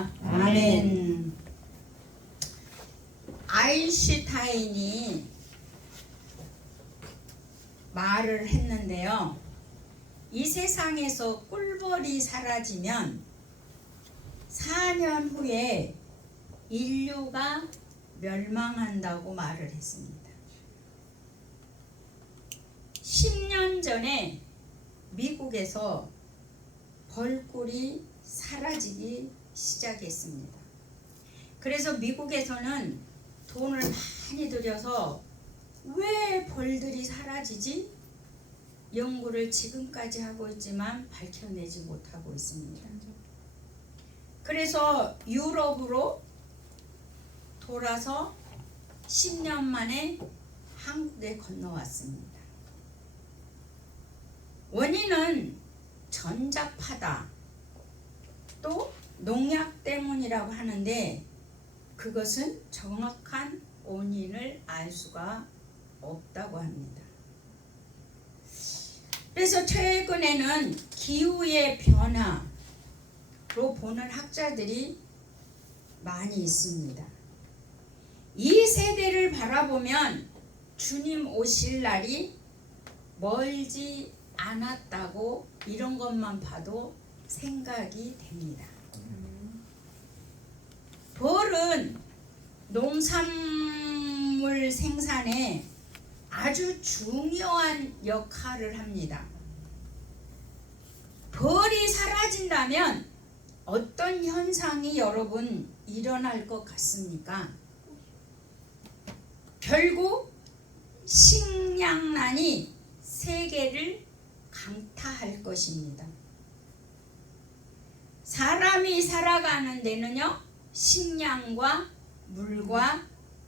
할렐루야. 아멘. 아인슈타인이 말을 했는데요. 이 세상에서 꿀벌이 사라지면 4년 후에 인류가 멸망한다고 말을 했습니다. 10년 전에 미국에서 벌꿀이 사라지기 시작했습니다. 그래서 미국에서는 돈을 많이 들여서 왜 벌들이 사라지지? 연구를 지금까지 하고 있지만 밝혀내지 못하고 있습니다. 그래서 유럽으로 돌아서 10년 만에 한국에 건너왔습니다. 원인은 전자파다, 또 농약 때문이라고 하는데 그것은 정확한 원인을 알 수가 없다고 합니다. 그래서 최근에는 기후의 변화로 보는 학자들이 많이 있습니다. 이 세대를 바라보면 주님 오실 날이 멀지 않았다고 이런 것만 봐도 생각이 됩니다. 벌은 농산물 생산에 아주 중요한 역할을 합니다. 벌이 사라진다면 어떤 현상이 여러분 일어날 것 같습니까? 결국 식량난이 세계를 강타할 것입니다. 사람이 살아가는 데는요, 식량과 물과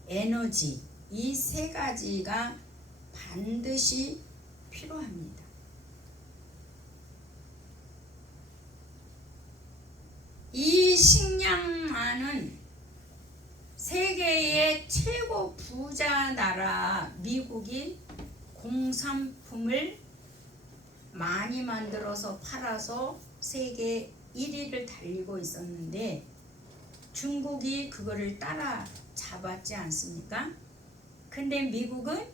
에너지, 이 세 가지가 반드시 필요합니다. 이 식량난은 세계의 최고 부자 나라 미국이 공산품을 많이 만들어서 팔아서 세계 1위를 달리고 있었는데 중국이 그거를 따라잡았지 않습니까? 근데 미국은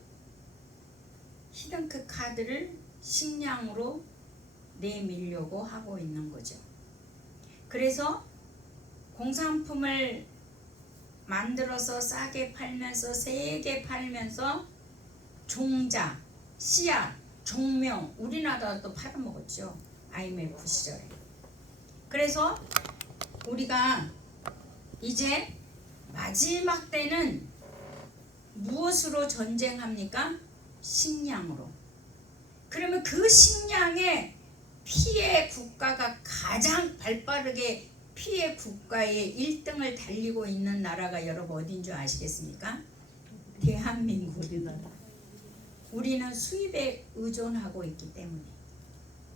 히든크 카드를 식량으로 내밀려고 하고 있는 거죠. 그래서 공산품을 만들어서 싸게 팔면서 세게 팔면서 종자, 씨앗, 종명, 우리나라도 팔아먹었죠. IMF 시절에. 그래서 우리가 이제 마지막 때는 무엇으로 전쟁합니까? 식량으로. 그러면 그 식량에 피해 국가가 가장 발빠르게 피해 국가의 1등을 달리고 있는 나라가 여러분 어딘 줄 아시겠습니까? 대한민국. 우리는 수입에 의존하고 있기 때문에.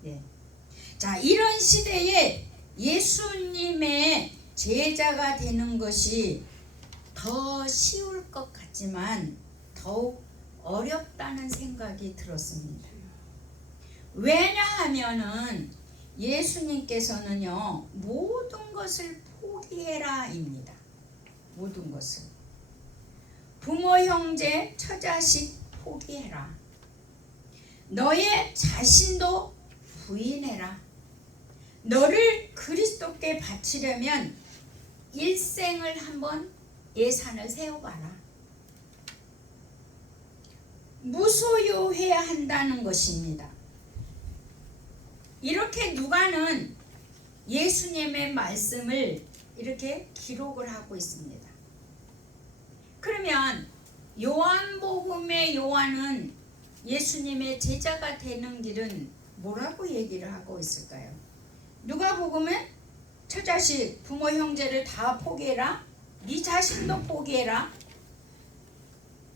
네. 자, 이런 시대에 예수님의 제자가 되는 것이 더 쉬울 것 같지만 더욱 어렵다는 생각이 들었습니다. 왜냐하면은 예수님께서는요, 모든 것을 포기해라입니다. 모든 것을. 부모, 형제, 처자식 포기해라. 너의 자신도 부인해라. 너를 그리스도께 바치려면 일생을 한번 예산을 세워봐라. 무소유해야 한다는 것입니다. 이렇게 누가는 예수님의 말씀을 이렇게 기록을 하고 있습니다. 그러면 요한복음의 요한은 예수님의 제자가 되는 길은 뭐라고 얘기를 하고 있을까요? 누가복음은 처자식, 부모, 형제를 다 포기해라. 네 자신도 포기해라.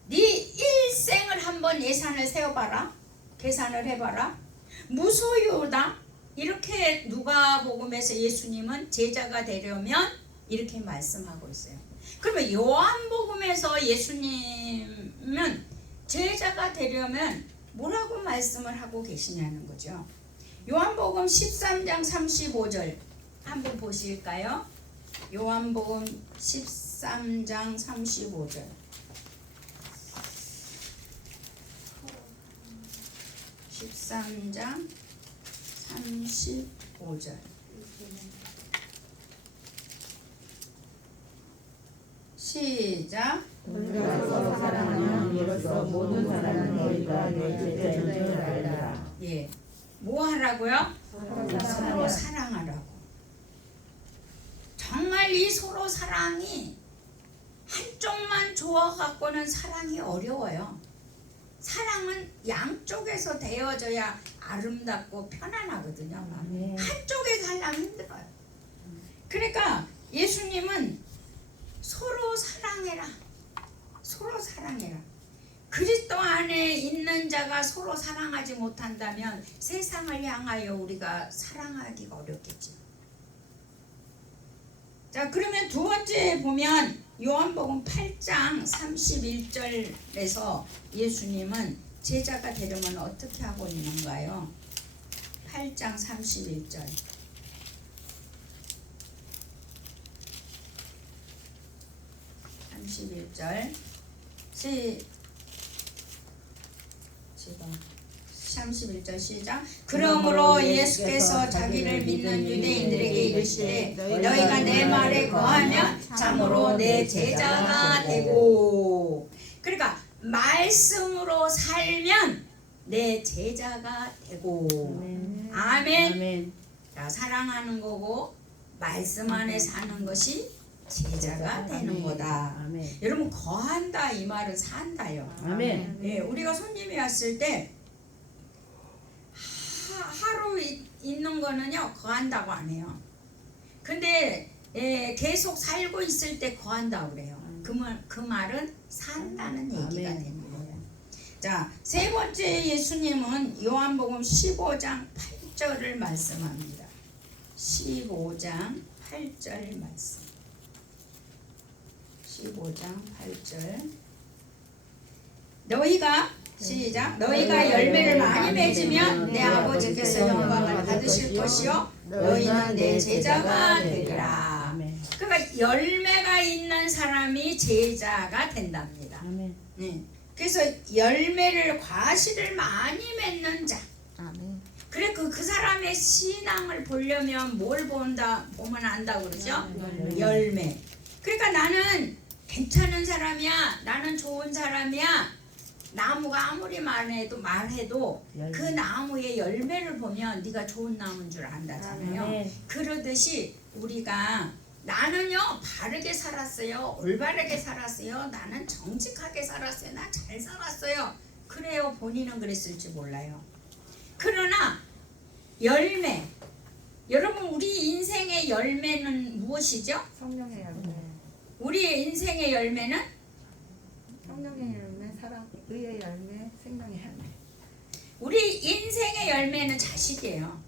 네 일생을 한번 예산을 세워봐라. 계산을 해봐라. 무소유다. 이렇게 누가복음에서 예수님은 제자가 되려면 이렇게 말씀하고 있어요. 그러면 요한복음에서 예수님은 제자가 되려면 뭐라고 말씀을 하고 계시냐는 거죠. 요한복음 13장 35절 한번 보실까요? 요한복음 13장 35절. (13장 35절) 시작. 너희가 서로 사랑하면 이로써 모든 사람은 너희가 내 제자인 줄 알리라. 예, 뭐 하라고요? 서로 사랑하라고. 정말 이 서로 사랑이 한쪽만 좋아갖고는 사랑이 어려워요. 사랑은 양쪽에서 되어져야 아름답고 편안하거든요. 한쪽에서 하려면 힘들어요. 그러니까 예수님은 서로 사랑해라. 서로 사랑해라. 그리스도 안에 있는 자가 서로 사랑하지 못한다면 세상을 향하여 우리가 사랑하기가 어렵겠죠. 자, 그러면 두 번째 보면 요한복음 8장 31절에서 예수님은 제자가 되려면 어떻게 하고 있는가요? 8장 31절. 31절. 지금 31절 시작. 그러므로 예수께서 자기를 믿는 유대인들에게 이르시되 너희가 내 말에 거하면 참으로 내 제자가 되고. 그러니까 말씀으로 살면 내 제자가 되고. 아멘. 자, 사랑하는 거고 말씀 안에 사는 것이 제자가 되는 거다. 아멘. 여러분, 거한다 이 말은 산다요. 아멘. 예, 우리가 손님이 왔을 때 하루 있는 거는요 거한다고 안 해요. 근데 계속 살고 있을 때 거한다고 그래요. 그 말은 산다는 얘기가 아멘. 되는 거예요. 자, 세 번째 예수님은 요한복음 15장 8절을 말씀합니다. 15장 8절 말씀. 15장 8절. 너희가 시작. 너희가 열매를 많이 맺으면 내 아버지께서 영광을 받으실 것이요 너희는 내 제자가 되리라. 아멘. 그러니까 열매가 있는 사람이 제자가 된답니다. 아멘. 네. 그래서 열매를 과실을 많이 맺는 자. 아멘. 그래 그 사람의 신앙을 보려면 뭘 보면 안다고 그러죠? 열매. 그러니까 나는 괜찮은 사람이야. 나는 좋은 사람이야. 나무가 아무리 말해도 그 나무의 열매를 보면 네가 좋은 나무인 줄 안다잖아요. 아멘. 그러듯이 우리가 나는요 바르게 살았어요. 올바르게 살았어요. 나는 정직하게 살았어요. 나 잘 살았어요. 그래요. 본인은 그랬을지 몰라요. 그러나 열매, 여러분 우리 인생의 열매는 무엇이죠? 성령의 열매. 우리의 인생의 열매는 성령의 열매, 사랑, 의의 열매, 생명의 열매. 우리 인생의 열매는 자식이에요.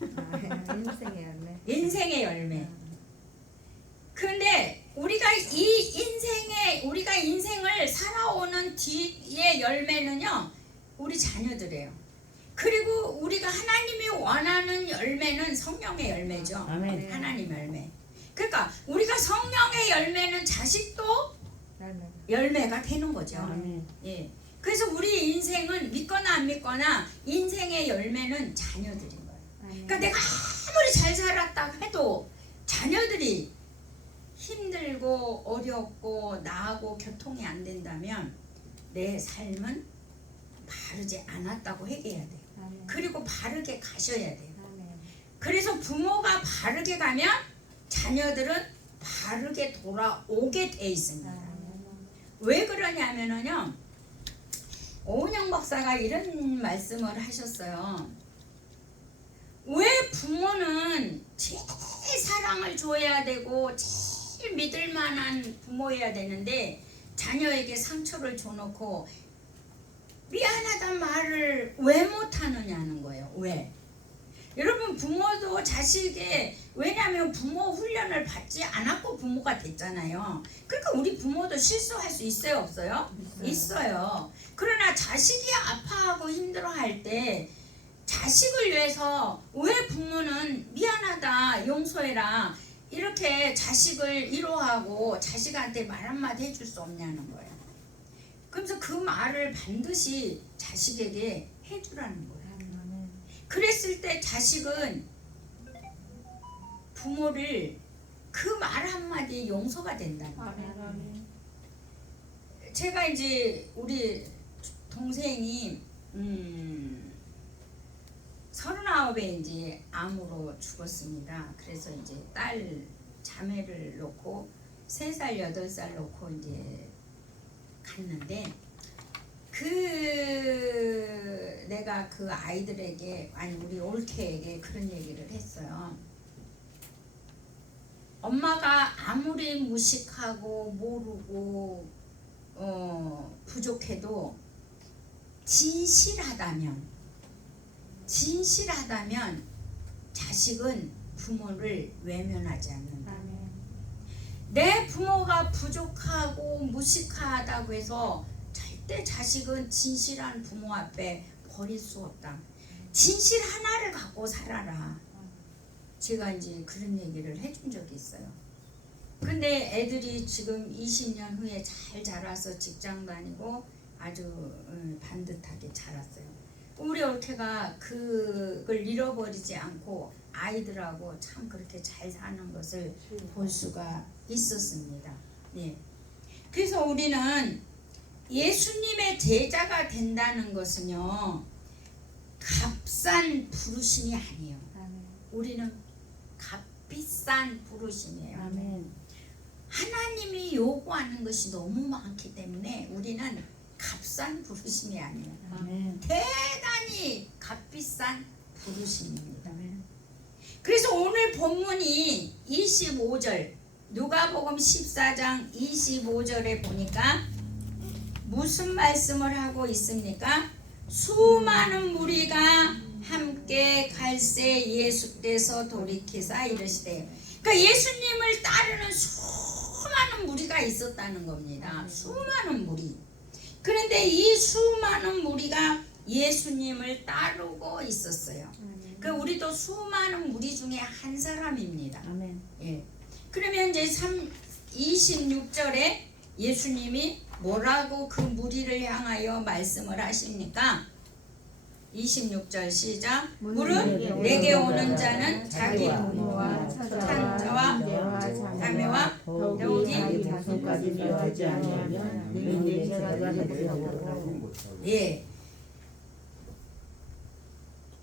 인생의 열매. 인생의 열매. 근데 우리가 우리가 인생을 살아오는 뒤의 열매는요 우리 자녀들이에요. 그리고 우리가 하나님이 원하는 열매는 성령의 열매죠. 아멘. 하나님 열매. 그러니까 우리가 성령의 열매는 자식도 열매가 되는 거죠. 아멘. 예. 그래서 우리 인생은 믿거나 안 믿거나 인생의 열매는 자녀들인 거예요. 그러니까 내가 아무리 잘 살았다 해도 자녀들이 힘들고 어렵고 나하고 교통이 안 된다면 내 삶은 바르지 않았다고 회개해야 돼요. 그리고 바르게 가셔야 돼요. 그래서 부모가 바르게 가면 자녀들은 바르게 돌아오게 돼 있습니다. 왜 그러냐면요 오은영 박사가 이런 말씀을 하셨어요. 왜 부모는 제일 사랑을 줘야 되고 제일 믿을 만한 부모여야 되는데 자녀에게 상처를 줘놓고 미안하단 말을 왜 못하느냐는 거예요. 왜? 여러분 부모도 자식의 왜냐하면 부모 훈련을 받지 않았고 부모가 됐잖아요. 그러니까 우리 부모도 실수할 수 있어요 없어요? 있어요. 그러나 자식이 아파하고 힘들어할 때 자식을 위해서 왜 부모는 미안하다 용서해라 이렇게 자식을 위로하고 자식한테 말 한마디 해줄 수 없냐는 거예요. 그래서 그 말을 반드시 자식에게 해주라는 거예요. 그랬을 때 자식은 부모를 그 말 한마디에 용서가 된다는 거예요. 제가 이제 우리 동생이 39에 이제 암으로 죽었습니다. 그래서 이제 딸 자매를 놓고 3살 8살 놓고 이제 갔는데 내가 그 아이들에게 아니 우리 올케에게 그런 얘기를 했어요. 엄마가 아무리 무식하고 모르고 부족해도 진실하다면 자식은 부모를 외면하지 않는다. 내 부모가 부족하고 무식하다고 해서 절대 자식은 진실한 부모 앞에 버릴 수 없다. 진실 하나를 갖고 살아라. 제가 이제 그런 얘기를 해준 적이 있어요. 근데 애들이 지금 20년 후에 잘 자라서 직장 다니고 아주 반듯하게 자랐어요. 우리 올케가 그걸 잃어버리지 않고 아이들하고 참 그렇게 잘 사는 것을 볼 수가 있었습니다. 네. 그래서 우리는 예수님의 제자가 된다는 것은요, 값싼 부르심이 아니에요. 우리는 값비싼 부르심이에요. 하나님이 요구하는 것이 너무 많기 때문에 우리는 값싼 부르심이 아니에요. 대단히 값비싼 부르심입니다. 그래서 오늘 본문이 25절 누가복음 14장 25절에 보니까 무슨 말씀을 하고 있습니까? 수많은 무리가 함께 갈새 예수께서 돌이키사 이르시되, 그러니까 예수님을 따르는 수많은 무리가 있었다는 겁니다. 수많은 무리. 그런데 이 수많은 무리가 예수님을 따르고 있었어요. 그 우리도 수많은 무리 중에 한 사람입니다. 예. 그러면 이제 26절에 예수님이 뭐라고 그 무리를 향하여 말씀을 하십니까? 26절 시작. 물은 내게 오는 자는 자기 부모와 찬자와 자매와 더욱이 자손까지 미워하지 아니하면 능히 제자가 되리라고. 예.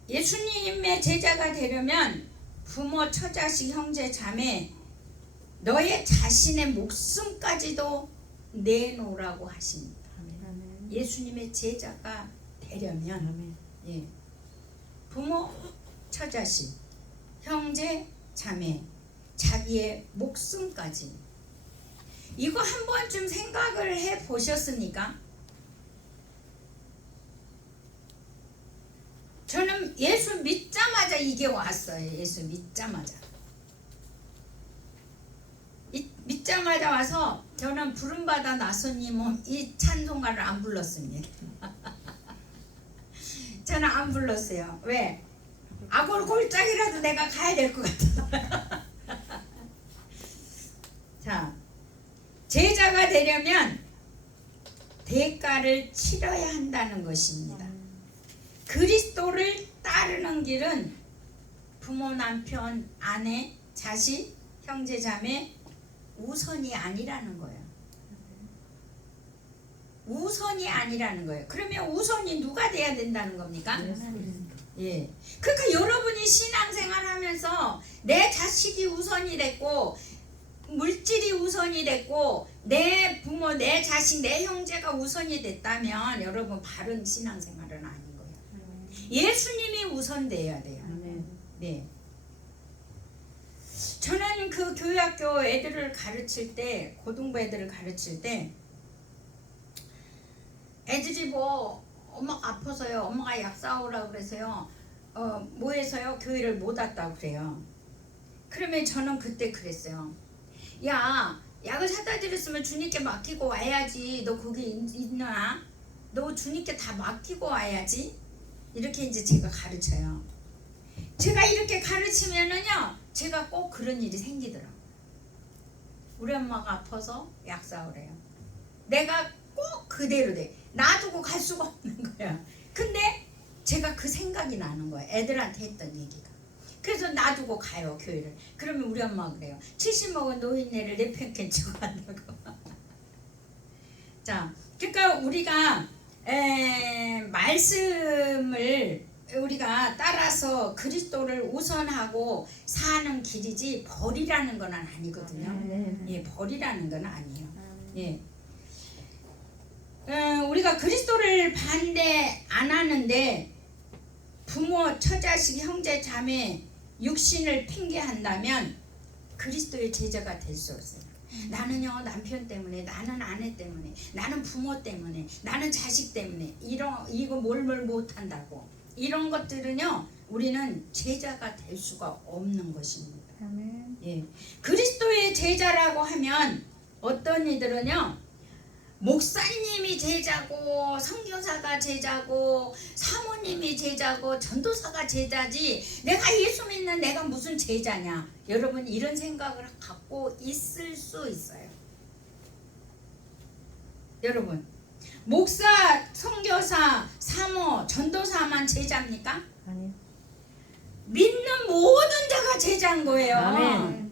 예수님의 제자가 되려면 부모, 처자식, 형제, 자매 너의 자신의 목숨까지도 내놓으라고 하십니다. 예수님의 제자가 되려면 예. 부모, 처자식, 형제, 자매, 자기의 목숨까지. 이거 한 번쯤 생각을 해 보셨습니까? 저는 예수 믿자마자 이게 왔어요. 예수 믿자마자. 믿자마자 와서 저는 부름받아 나서님은 이 찬송가를 안 불렀습니다. 저는 안 불렀어요. 왜? 아골 골짜기라도 내가 가야 될 것 같아서. 자, 제자가 되려면 대가를 치러야 한다는 것입니다. 그리스도를 따르는 길은 부모, 남편, 아내, 자식, 형제, 자매 우선이 아니라는 거예요. 우선이 아니라는 거예요. 그러면 우선이 누가 돼야 된다는 겁니까? 예. 그러니까 여러분이 신앙생활 하면서 내 자식이 우선이 됐고 물질이 우선이 됐고 내 부모, 내 자식, 내 형제가 우선이 됐다면 여러분 바른 신앙생활은 아닌 거예요. 예수님이 우선돼야 돼요. 네. 저는 그 교회학교 애들을 가르칠 때, 고등부 애들을 가르칠 때 애들이 뭐 엄마가 아파서요, 엄마가 약 사오라고 그래서요, 뭐 해서요 교회를 못 왔다고 그래요. 그러면 저는 그때 그랬어요. 야, 약을 사다 드렸으면 주님께 맡기고 와야지. 너 거기 있나? 너 주님께 다 맡기고 와야지. 이렇게 이제 제가 가르쳐요. 제가 이렇게 가르치면은요, 제가 꼭 그런 일이 생기더라고요. 우리 엄마가 아파서 약사오래요. 내가 꼭 그대로 돼. 놔두고 갈 수가 없는 거야. 근데 제가 그 생각이 나는 거야. 애들한테 했던 얘기가. 그래서 놔두고 가요, 교회를. 그러면 우리 엄마가 그래요. 70 먹은 노인네를 내팽개 치고 간다고. 자, 그러니까 우리가 말씀을 우리가 따라서 그리스도를 우선하고 사는 길이지 벌이라는 건 아니거든요. 예, 벌이라는 건 아니에요. 예. 우리가 그리스도를 반대 안 하는데 부모, 처자식, 형제, 자매, 육신을 핑계한다면 그리스도의 제자가 될 수 없어요. 나는요 남편 때문에, 나는 아내 때문에, 나는 부모 때문에, 나는 자식 때문에 이거 뭘 못한다고 이런 것들은요 우리는 제자가 될 수가 없는 것입니다. 아멘. 예. 그리스도의 제자라고 하면 어떤 이들은요 목사님이 제자고, 선교사가 제자고, 사모님이 제자고, 전도사가 제자지 내가 예수 믿는 내가 무슨 제자냐. 여러분 이런 생각을 갖고 있을 수 있어요. 여러분 목사, 선교사, 사모, 전도사만 제자입니까? 아니요. 믿는 모든 자가 제자인 거예요. 아멘.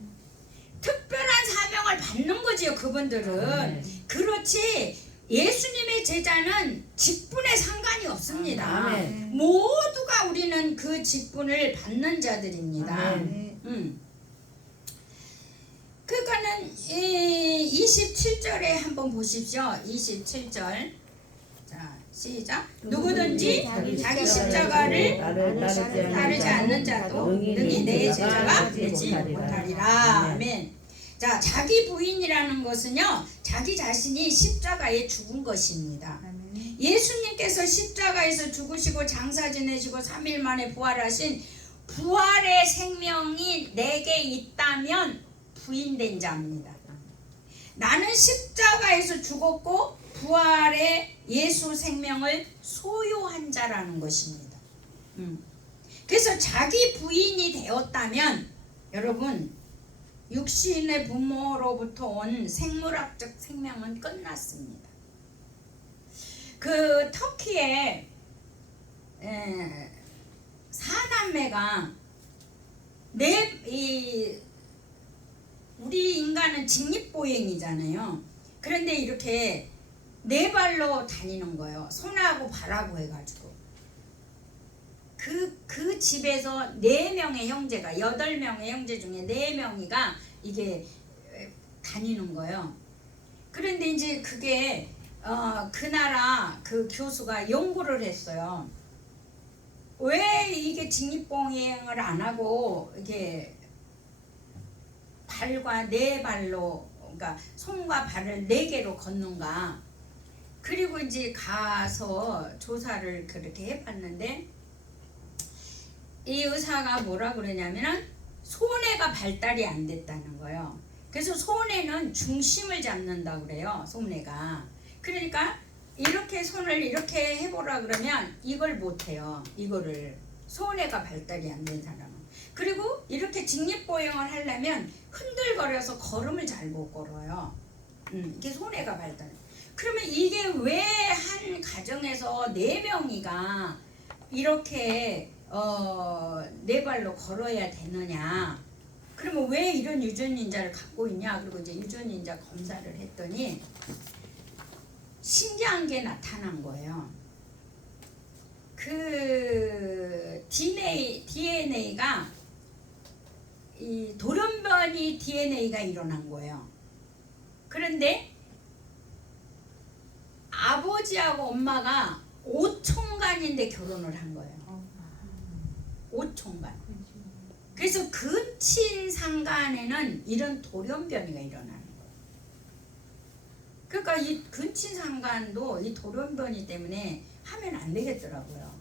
특별한 사명을 받는 거지요 그분들은. 그렇지 예수님의 제자는 직분에 상관이 없습니다. 아멘. 모두가 우리는 그 직분을 받는 자들입니다. 아멘. 그러니까는 27절에 한번 보십시오. 27절. 자 시작. 누구든지 자기 십자가를 따르지 않는 자도 능히 내 제자가 되지 못하리라. 아멘. 자, 자기 부인이라는 것은요 자기 자신이 십자가에 죽은 것입니다. 예수님께서 십자가에서 죽으시고 장사 지내시고 3일 만에 부활하신 부활의 생명이 내게 있다면 부인된 자입니다. 나는 십자가에서 죽었고 부활의 예수 생명을 소유한 자라는 것입니다. 그래서 자기 부인이 되었다면 여러분 육신의 부모로부터 온 생물학적 생명은 끝났습니다. 그 터키에 사남매가 우리 인간은 직립보행이잖아요. 그런데 이렇게 네 발로 다니는 거예요. 손하고 발하고 해가지고 그 집에서 4명의 형제가 8명의 형제 중에 4명이가 이게 다니는 거예요. 그런데 이제 그게 그 나라 그 교수가 연구를 했어요. 왜 이게 직립보행을 안 하고 이게 발과 4발로 그러니까 손과 발을 4개로 걷는가. 그리고 이제 가서 조사를 그렇게 해봤는데 이 의사가 뭐라 그러냐면은 손해가 발달이 안 됐다는 거예요. 그래서 손해는 중심을 잡는다 그래요. 손해가. 그러니까 이렇게 손을 이렇게 해보라 그러면 이걸 못해요. 이거를 손해가 발달이 안 된 사람은. 그리고 이렇게 직립보행을 하려면 흔들거려서 걸음을 잘 못 걸어요. 이게 손해가 발달. 그러면 이게 왜 한 가정에서 4명이가 이렇게 4발로 걸어야 되느냐. 그러면 왜 이런 유전인자를 갖고 있냐. 그리고 이제 유전인자 검사를 했더니 신기한 게 나타난 거예요. 그 DNA가 이 돌연변이 DNA가 일어난 거예요. 그런데 아버지하고 엄마가 5총간인데 결혼을 한 거예요. 5총간. 그래서 근친상간에는 이런 돌연변이가 일어나는 거예요. 그러니까 이 근친상간도 이 돌연변이 때문에 하면 안 되겠더라고요.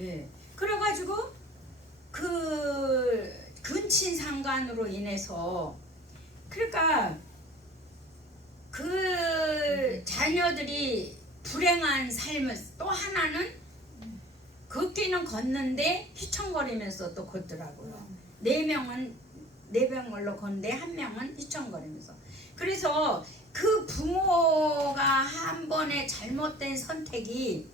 예. 그래가지고 그 근친상간으로 인해서 그러니까 그 자녀들이 불행한 삶을 또 하나는 걷기는 걷는데 휘청거리면서 또 걷더라고요. 4명은 내병걸로 건데 한 명은 휘청거리면서. 그래서 그 부모가 한 번의 잘못된 선택이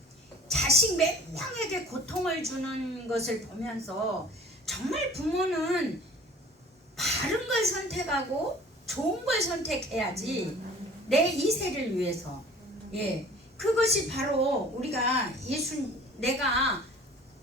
자식 몇 명에게 고통을 주는 것을 보면서 정말 부모는 바른 걸 선택하고 좋은 걸 선택해야지 내 2세를 위해서. 예, 그것이 바로 우리가 내가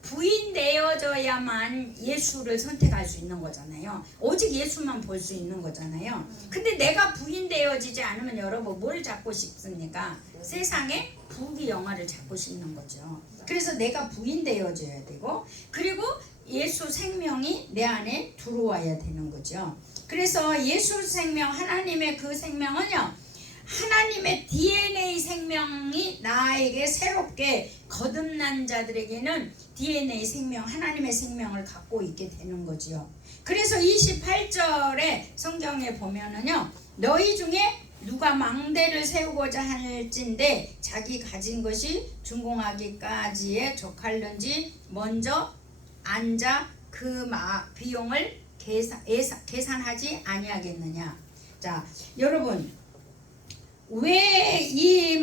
부인 되어져야만 예수를 선택할 수 있는 거잖아요. 오직 예수만 볼 수 있는 거잖아요. 근데 내가 부인 되어지지 않으면 여러분 뭘 잡고 싶습니까? 세상의 부귀 영화를 잡고 싶는 거죠. 그래서 내가 부인 되어져야 되고, 그리고 예수 생명이 내 안에 들어와야 되는 거죠. 그래서 예수 생명, 하나님의 그 생명은요, 하나님의 DNA 생명이 나에게 새롭게 거듭난 자들에게는 DNA 생명, 하나님의 생명을 갖고 있게 되는 거지요. 그래서 28절에 성경에 보면은요, 너희 중에 누가 망대를 세우고자 할진대 자기 가진 것이 준공하기까지에 족할는지 먼저 앉아 그 비용을 계산하지 아니하겠느냐. 자, 여러분, 왜 이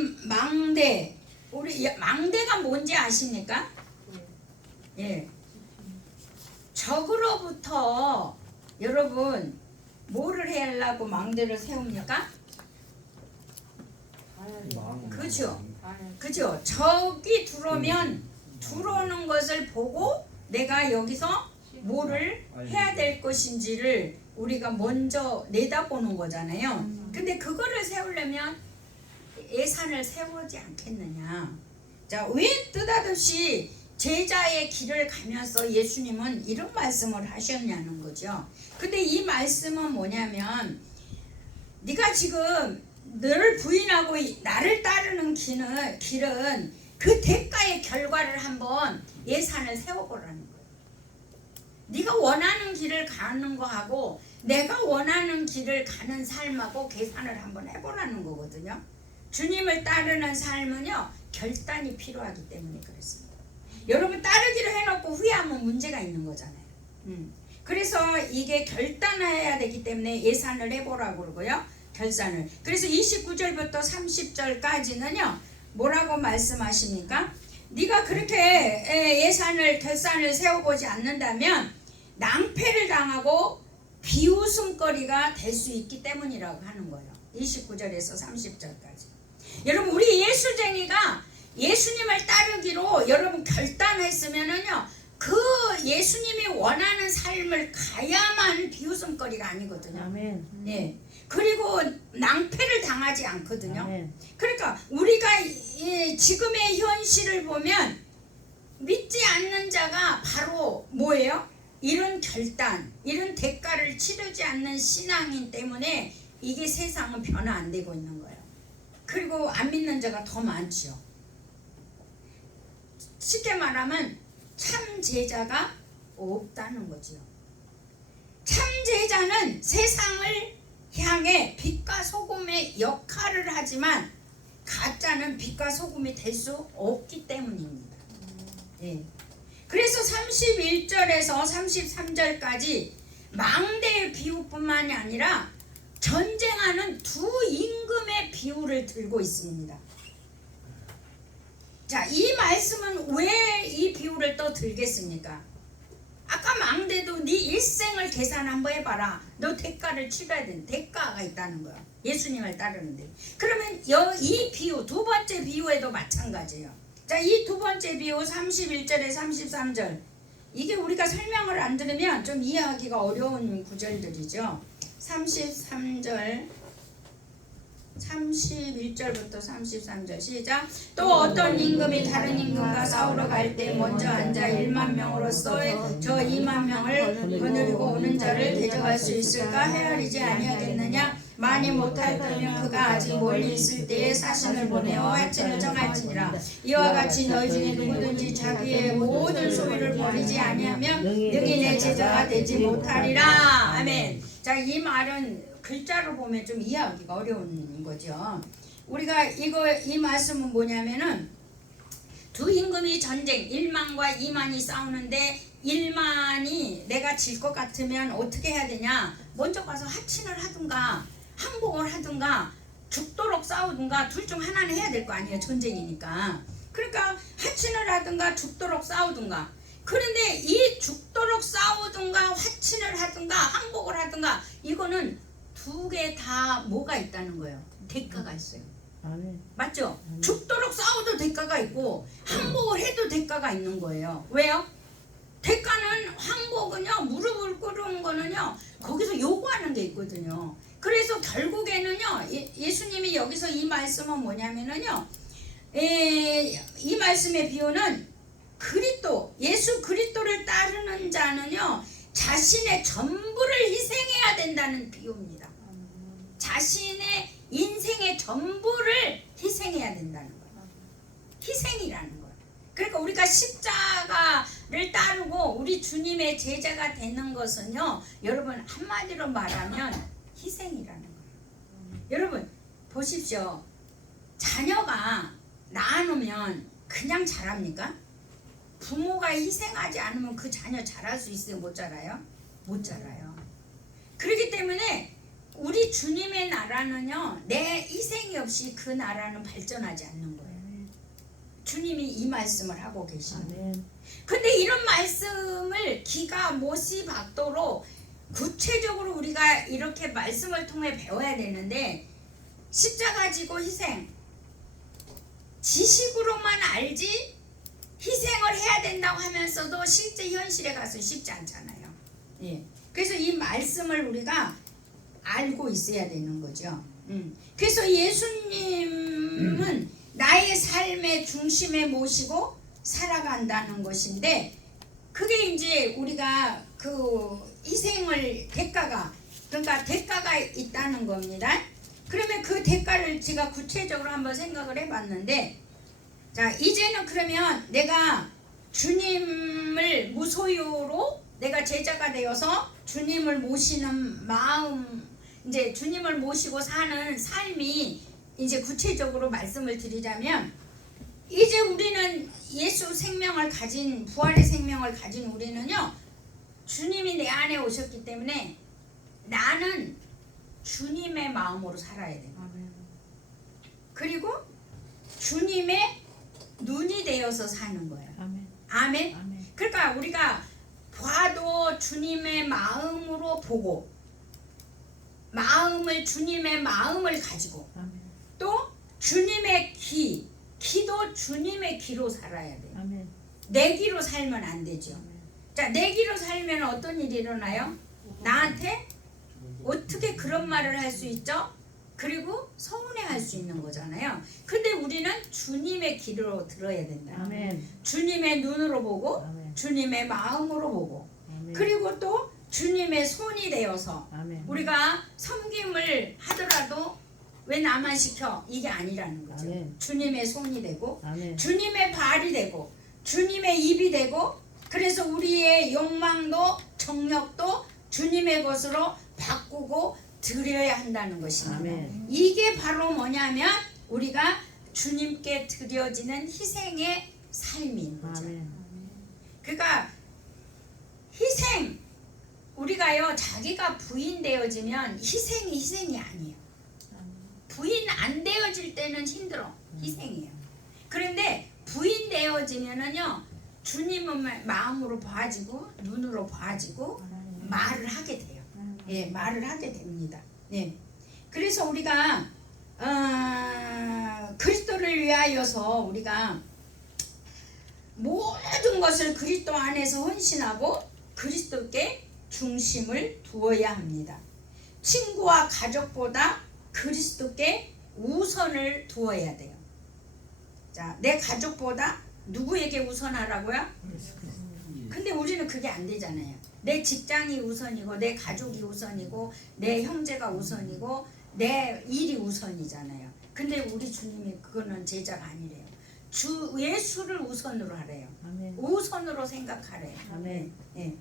망대가 뭔지 아십니까? 예. 적으로부터 여러분 뭐를 하려고 망대를 세웁니까? 그죠? 그죠? 적이 들어오면 들어오는 것을 보고 내가 여기서 뭐를 해야 될 것인지를 우리가 먼저 내다보는 거잖아요. 근데 그거를 세우려면 예산을 세우지 않겠느냐. 자, 왜 뜻하듯이 제자의 길을 가면서 예수님은 이런 말씀을 하셨냐는 거죠. 근데 이 말씀은 뭐냐면, 네가 지금 너를 부인하고 나를 따르는 길은 그 대가의 결과를 한번 예산을 세워보라는 거예요. 네가 원하는 길을 가는 거하고 내가 원하는 길을 가는 삶하고 계산을 한번 해보라는 거거든요. 주님을 따르는 삶은요, 결단이 필요하기 때문에 그렇습니다. 여러분, 따르기로 해놓고 후회하면 문제가 있는 거잖아요. 그래서 이게 결단해야 되기 때문에 예산을 해보라고 그러고요. 결산을. 그래서 29절부터 30절까지는요, 뭐라고 말씀하십니까? 네가 그렇게 결산을 세워보지 않는다면 낭패를 당하고 비웃음거리가 될 수 있기 때문이라고 하는 거예요. 29절에서 30절까지. 여러분, 우리 예수쟁이가 예수님을 따르기로 여러분 결단했으면은요, 그 예수님이 원하는 삶을 가야만 비웃음거리가 아니거든요. 아멘. 네. 그리고 낭패를 당하지 않거든요. 아멘. 그러니까 우리가 지금의 현실을 보면 믿지 않는 자가 바로 뭐예요? 이런 결단, 이런 대가를 치르지 않는 신앙인 때문에 이게 세상은 변화 안 되고 있는 거예요. 그리고 안 믿는 자가 더 많지요. 쉽게 말하면 참 제자가 없다는 거지요. 참 제자는 세상을 향해 빛과 소금의 역할을 하지만 가짜는 빛과 소금이 될 수 없기 때문입니다. 예. 그래서 31절에서 33절까지 망대의 비유뿐만이 아니라 전쟁하는 두 임금의 비유를 들고 있습니다. 자, 이 말씀은 왜 이 비유를 또 들겠습니까? 아까 망대도 네 일생을 계산 한번 해봐라. 너 대가를 치러야 되는 대가가 있다는 거야. 예수님을 따르는데. 그러면 이 비유, 두 번째 비유에도 마찬가지예요. 자, 이 두 번째 비유 31절에 33절. 이게 우리가 설명을 안 들으면 좀 이해하기가 어려운 구절들이죠. 33절 31절부터 33절 시작. 또 어떤 임금이 다른 임금과 싸우러 갈 때 먼저 앉아 1만 명으로서 저 2만 명을 거느리고 오는 자를 대적할 수 있을까 헤아리지 아니하겠느냐. 만일 못하였다면 그가 아직 멀리 있을 때에 사신을 보내어 하친을 정할지니라. 이와 같이 너희 중에 누구든지 자기의 모든 소유를 버리지 아니하면 능히 내 제자가 되지 못하리라. 아멘. 자, 이 말은 글자로 보면 좀 이해하기가 어려운 거죠. 우리가 이 말씀은 뭐냐면은 두 임금이 전쟁 1만과 2만이 싸우는데 일만이 내가 질 것 같으면 어떻게 해야 되냐? 먼저 가서 하친을 하든가 항복을 하든가 죽도록 싸우든가 둘 중 하나는 해야 될 거 아니에요. 전쟁이니까. 그러니까 하친을 하든가 죽도록 싸우든가. 그런데 이 죽도록 싸우든가 화친을 하든가 항복을 하든가 이거는 두 개 다 뭐가 있다는 거예요. 대가가 있어요. 아멘. 맞죠? 죽도록 싸워도 대가가 있고 항복을 해도 대가가 있는 거예요. 왜요? 대가는 항복은요, 무릎을 꿇은 거는요, 거기서 요구하는 게 있거든요. 그래서 결국에는요, 예수님이 여기서 이 말씀은 뭐냐면은요, 이 말씀의 비유는 예수 그리스도를 따르는 자는요, 자신의 전부를 희생해야 된다는 비유입니다. 자신의 인생의 전부를 희생해야 된다는 거예요. 희생이라는 거예요. 그러니까 우리가 십자가를 따르고 우리 주님의 제자가 되는 것은요, 여러분 한마디로 말하면 희생이라는 거예요. 여러분 보십시오. 자녀가 낳아놓으면 그냥 자랍니까? 부모가 희생하지 않으면 그 자녀 자랄 수 있어요? 못 자라요? 못 자라요. 그렇기 때문에 우리 주님의 나라는요, 내 희생이 없이 그 나라는 발전하지 않는 거예요. 주님이 이 말씀을 하고 계시는. 근데 이런 말씀을 기가 못이 박도록 구체적으로 우리가 이렇게 말씀을 통해 배워야 되는데, 십자가 지고 희생, 지식으로만 알지 희생을 해야 된다고 하면서도 실제 현실에 가서 쉽지 않잖아요. 예. 그래서 이 말씀을 우리가 알고 있어야 되는 거죠. 그래서 예수님은 나의 삶의 중심에 모시고 살아간다는 것인데, 그게 이제 우리가 그 희생을 그러니까 대가가 있다는 겁니다. 그러면 그 대가를 제가 구체적으로 한번 생각을 해봤는데, 자, 이제는 그러면 내가 주님을 무소유로 내가 제자가 되어서 주님을 모시는 마음, 이제 주님을 모시고 사는 삶이 이제 구체적으로 말씀을 드리자면, 이제 우리는 예수 생명을 가진, 부활의 생명을 가진 우리는요, 주님이 내 안에 오셨기 때문에 나는 주님의 마음으로 살아야 돼요. 그리고 주님의 눈이 되어서 사는 거예요. 아멘. 그러니까 우리가 봐도 주님의 마음으로 보고, 주님의 마음을 가지고, 또 주님의 기도 주님의 기로 살아야 돼요. 내 기로 살면 안 되죠. 자, 내 기로 살면 어떤 일이 일어나요? 나한테 어떻게 그런 말을 할 수 있죠? 그리고 서운해할 수 있는 거잖아요. 근데 우리는 주님의 귀로 들어야 된다. 주님의 눈으로 보고, 주님의 마음으로 보고, 그리고 또 주님의 손이 되어서 우리가 섬김을 하더라도 왜 나만 시켜? 이게 아니라는 거죠. 주님의 손이 되고, 주님의 발이 되고, 주님의 입이 되고, 그래서 우리의 욕망도 정욕도 주님의 것으로 바꾸고 드려야 한다는 것입니다. 이게 바로 뭐냐면 우리가 주님께 드려지는 희생의 삶인 거죠. 그러니까 희생, 우리가요, 자기가 부인되어지면 희생이 아니에요. 부인 안 되어질 때는 힘들어. 희생이에요. 그런데 부인되어지면은요, 주님은 마음으로 봐지고 눈으로 봐지고 말을 하게 돼요. 예, 말을 하게 됩니다. 예. 그래서 우리가 그리스도를 위하여서 우리가 모든 것을 그리스도 안에서 헌신하고 그리스도께 중심을 두어야 합니다. 친구와 가족보다 그리스도께 우선을 두어야 돼요. 자, 내 가족보다 누구에게 우선하라고요? 근데 우리는 그게 안 되잖아요. 내 직장이 우선이고, 내 가족이 우선이고, 내 형제가 우선이고, 내 일이 우선이잖아요. 근데 우리 주님이 그거는 제자가 아니래요. 주 예수를 우선으로 하래요. 우선으로 생각하래요. 예.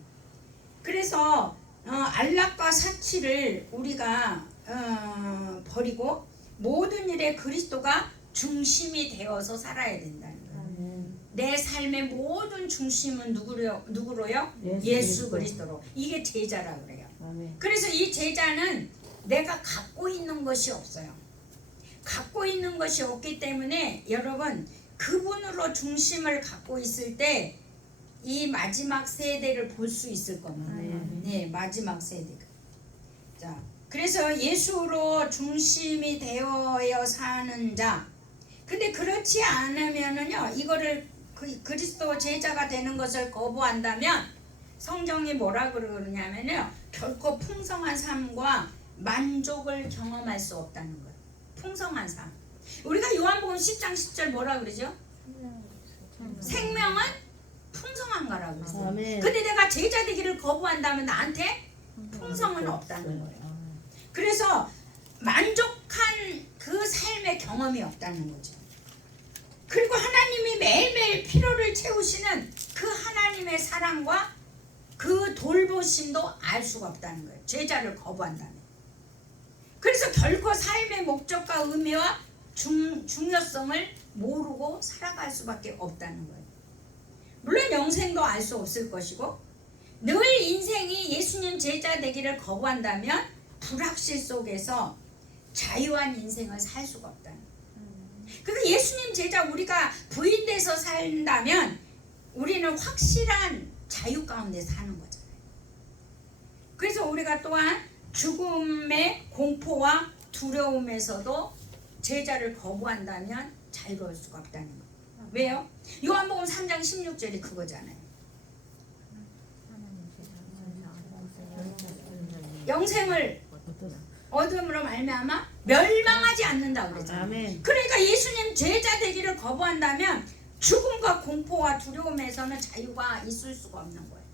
그래서 안락과 사치를 우리가 버리고 모든 일에 그리스도가 중심이 되어서 살아야 된다는 거예요. 내 삶의 모든 중심은 누구로요? 예수 그리스도로. 이게 제자라 그래요. 아멘. 그래서 이 제자는 내가 갖고 있는 것이 없어요. 갖고 있는 것이 없기 때문에 여러분 그분으로 중심을 갖고 있을 때 이 마지막 세대를 볼 수 있을 겁니다. 네, 마지막 세대. 자, 그래서 예수로 중심이 되어 사는 자. 근데 그렇지 않으면은요, 이거를 그리스도 제자가 되는 것을 거부한다면 성경이 뭐라 그러냐면요, 결코 풍성한 삶과 만족을 경험할 수 없다는 거예요. 풍성한 삶. 우리가 요한복음 10장 10절 뭐라 그러죠? 생명은 풍성한 거라고 그랬어요. 아멘. 근데 내가 제자 되기를 거부한다면 나한테 풍성은 없다는 거예요. 그래서 만족한 그 삶의 경험이 없다는 거죠. 그리고 하나님이 매일매일 필요를 채우시는 그 하나님의 사랑과 그 돌보심도 알 수가 없다는 거예요. 제자를 거부한다면. 그래서 결코 삶의 목적과 의미와 중요성을 모르고 살아갈 수밖에 없다는 거예요. 물론 영생도 알 수 없을 것이고 늘 인생이 예수님 제자 되기를 거부한다면 불확실 속에서 자유한 인생을 살 수가 없다는 거예요. 그러니까 예수님 제자 우리가 부인돼서 산다면 우리는 확실한 자유 가운데 사는 거잖아요. 그래서 우리가 또한 죽음의 공포와 두려움에서도 제자를 거부한다면 자유로울 수가 없다는 거예요. 왜요? 요한복음 3장 16절이 그거잖아요. 영생을 얻음으로 말미암아 멸망하지 않는다고 그랬잖아요. 아멘. 그러니까 예수님 제자 되기를 거부한다면 죽음과 공포와 두려움에서는 자유가 있을 수가 없는 거예요.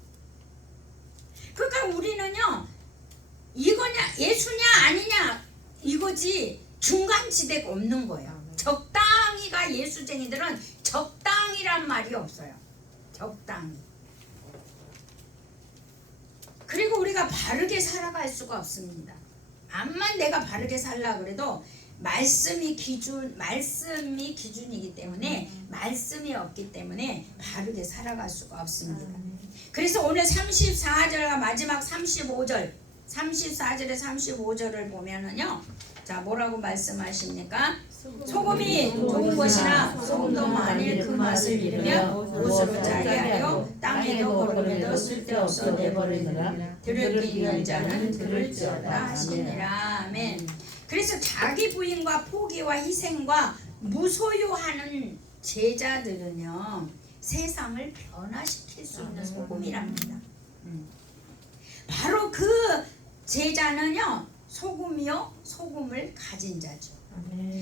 그러니까 우리는요, 이거냐 예수냐 아니냐 이거지 중간지대가 없는 거예요. 적당히가 예수쟁이들은 적당이란 말이 없어요. 적당히. 그리고 우리가 바르게 살아갈 수가 없습니다. 암만 내가 바르게 살라 그래도 말씀이 기준이기 때문에 말씀이 없기 때문에 바르게 살아갈 수가 없습니다. 그래서 오늘 34절과 마지막 35절에 35절을 보면은요, 자 뭐라고 말씀하십니까? 소금이 좋은 것이나 소금도 만일 그 맛을 잃으며 옷으로 짜게 하여 땅에도 거름에도 쓸데없어 내버리느라 들을 귀 있는 자는 들을지어다 하시니라. 아멘. 그래서 자기 부인과 포기와 희생과 무소유하는 제자들은요 세상을 변화시킬 수 있는 소금이랍니다. 바로 그 제자는요 소금이요 소금을 가진 자죠.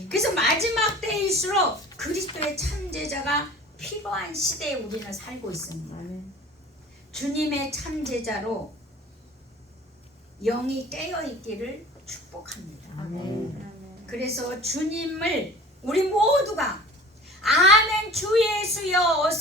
그래서 마지막 때일수록 그리스도의 참 제자가 필요한 시대에 우리는 살고 있습니다. 주님의 참 제자로 영이 깨어 있기를 축복합니다. 그래서 주님을 우리 모두가 아멘 주 예수여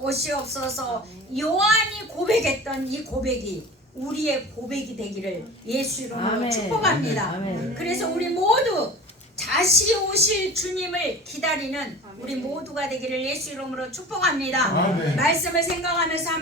오시옵소서 요한이 고백했던 이 고백이 우리의 고백이 되기를 예수 이름으로 아멘. 축복합니다. 아멘. 그래서 우리 모두 다시 오실 주님을 기다리는 우리 모두가 되기를 예수 이름으로 축복합니다. 아멘. 말씀을 생각하면서